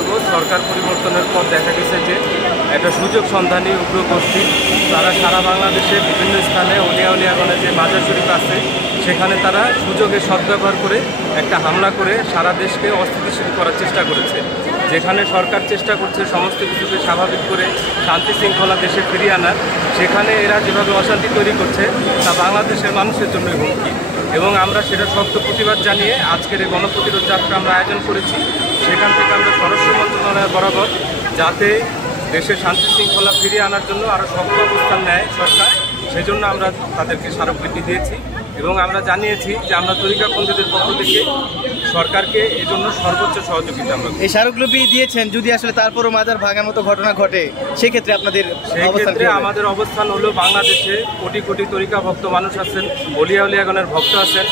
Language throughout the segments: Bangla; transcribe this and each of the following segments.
আগস্ট সরকার পরিবর্তনের পর দেখা গেছে যে একটা সুযোগ সন্ধানী উগ্র গোষ্ঠী তারা সারা বাংলাদেশে বিভিন্ন স্থানে অলিয়াউলিয়াগণের যে মাজার শরীফ আছে সেখানে তারা সুযোগের সদ্ব্যবহার করে একটা হামলা করে সারা দেশকে অস্থিতিশীল করার চেষ্টা করেছে। যেখানে সরকার চেষ্টা করছে সমস্ত কিছুকে স্বাভাবিক করে শান্তি শৃঙ্খলা দেশে ফিরিয়ে আনার, সেখানে এরা যেভাবে অশান্তি তৈরি করছে তা বাংলাদেশের মানুষের জন্য হুমকি। এবং আমরা সেটা শক্ত প্রতিবাদ জানিয়ে আজকের এই গণপ্রতিরোধ যাত্রা আমরা আয়োজন করেছি। সেখান থেকে আমরা স্বরাষ্ট্র মন্ত্রণালয় বরাবর যাতে দেশের শান্তি শৃঙ্খলা ফিরিয়ে আনার জন্য আরও শক্ত অবস্থান নেয় সরকার, সেজন্য আমরা তাদেরকে স্মারকলিপি দিয়েছি এবং আমরা জানিয়েছি যে আমরা তরিকাপন্থীদের পক্ষ থেকে সরকারকে এজন্য সর্বোচ্চ সহযোগিতা আমরা এই স্মারকলিপি দিয়েছেন। যদি আসলে তারপরও মাজার ভাঙার মতো ঘটনা ঘটে সেক্ষেত্রে আপনাদের আমাদের অবস্থান হলো বাংলাদেশে কোটি কোটি তরিকা ভক্ত মানুষ আছেন, অলিয়াউলিয়াগণের ভক্ত আছেন,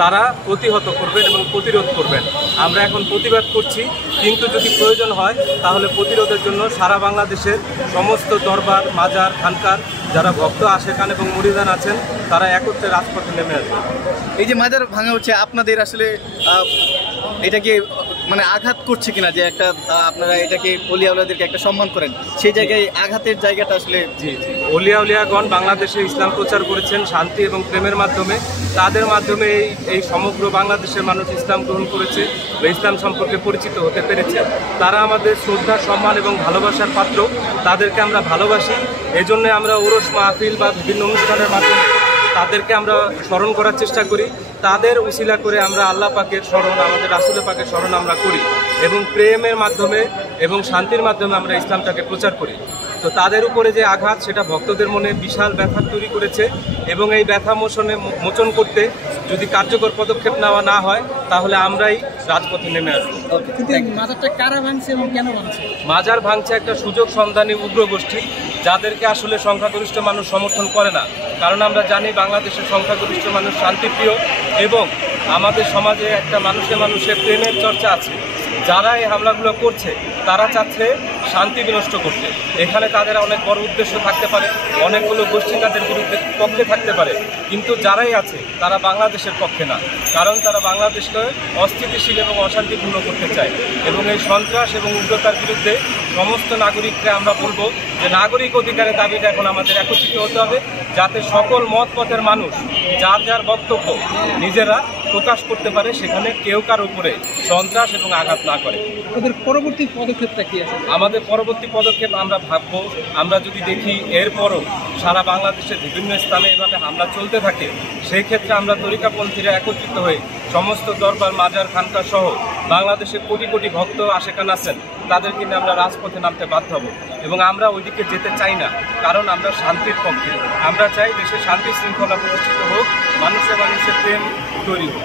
তারা প্রতিহত করবেন এবং প্রতিরোধ করবেন। আমরা এখন প্রতিবাদ করছি, কিন্তু যদি প্রয়োজন হয় তাহলে প্রতিরোধের জন্য সারা বাংলাদেশের সমস্ত দরবার, মাজার, খানকার যারা ভক্ত আশেকান এবং মুরিদান আছেন তারা একত্রে রাজপথে নেমে আসবে। এই যে মাজার ভাঙা হচ্ছে আপনাদের আসলে এটাকে মানে আঘাত করছে কিনা, যে একটা আপনারা এটাকে অলিয়াউলিয়াদেরকে একটা সম্মান করেন, সেই জায়গায় আঘাতের জায়গাটা আসলে? জি জি, অলিয়াউলিয়াগণ বাংলাদেশে ইসলাম প্রচার করেছেন শান্তি এবং প্রেমের মাধ্যমে। তাদের মাধ্যমে এই সমগ্র বাংলাদেশের মানুষ ইসলাম গ্রহণ করেছে বা ইসলাম সম্পর্কে পরিচিত হতে পেরেছে। তারা আমাদের শ্রদ্ধা, সম্মান এবং ভালোবাসার পাত্র, তাদেরকে আমরা ভালোবাসি। এজন্য আমরা ওরস মাহফিল বা বিভিন্ন অনুষ্ঠানের মাধ্যমে তাদেরকে আমরা স্মরণ করার চেষ্টা করি। তাদের উসিলা করে আমরা আল্লাহ পাকের স্মরণ, আমাদের রাসূল পাকের স্মরণ আমরা করি এবং প্রেমের মাধ্যমে এবং শান্তির মাধ্যমে আমরা ইসলামটাকে প্রচার করি। তো তাদের উপরে যে আঘাত সেটা ভক্তদের মনে বিশাল ব্যথা তৈরি করেছে এবং এই ব্যথা মোচন করতে যদি কার্যকর পদক্ষেপ নেওয়া না হয় তাহলে আমরাই রাজপথে নেমে আসবো। মাজারটা কারা ভাঙছে এবং কেন ভাঙছে? মাজার ভাঙছে একটা সুযোগ সন্ধানী উগ্র গোষ্ঠী, যাদেরকে আসলে সংখ্যাগরিষ্ঠ মানুষ সমর্থন করে না। কারণ আমরা জানি বাংলাদেশের সংখ্যাগরিষ্ঠ মানুষ শান্তিপ্রিয় এবং আমাদের সমাজে একটা মানুষে প্রেমের চর্চা আছে। যারা এই হামলাগুলো করছে তারা চাচ্ছে শান্তি বিনষ্ট করতে। এখানে তাদের অনেক বড় উদ্দেশ্য থাকতে পারে, অনেকগুলো গোষ্ঠী তাদের পক্ষে থাকতে পারে, কিন্তু যারাই আছে তারা বাংলাদেশের পক্ষে না। কারণ তারা বাংলাদেশকে অস্থিতিশীল এবং অশান্তিপূর্ণ করতে চায় এবং এই সন্ত্রাস এবং উগ্রতার বিরুদ্ধে সমস্ত নাগরিককে আমরা বলবো যে নাগরিক অধিকারের দাবিটা এখন আমাদের একত্রিত হতে হবে, যাতে সকল মত পথের মানুষ যার যার বক্তব্য নিজেরা প্রকাশ করতে পারে, সেখানে কেউ কার উপরে সন্ত্রাস এবং আঘাত না করে। ওদের পরবর্তী পদক্ষেপটা কি আছে? আমাদের পরবর্তী পদক্ষেপ আমরা ভাববো, আমরা যদি দেখি এরপরও সারা বাংলাদেশের বিভিন্ন স্থানে এভাবে হামলা চলতে থাকে, সেই ক্ষেত্রে আমরা তরিকাপন্থীরা একত্রিত হয়ে সমস্ত দরবার, মাজার, খানকা সহ বাংলাদেশের কোটি কোটি ভক্ত আশেকান আছেন তাদেরকে নিয়ে আমরা রাজপথে নামতে বাধ্য হব এবং আমরা ওইদিকে যেতে চাই না। কারণ আমরা শান্তির পক্ষে, আমরা চাই দেশে শান্তি শৃঙ্খলা প্রতিষ্ঠিত হোক, মানুষের প্রেম তৈরি হোক।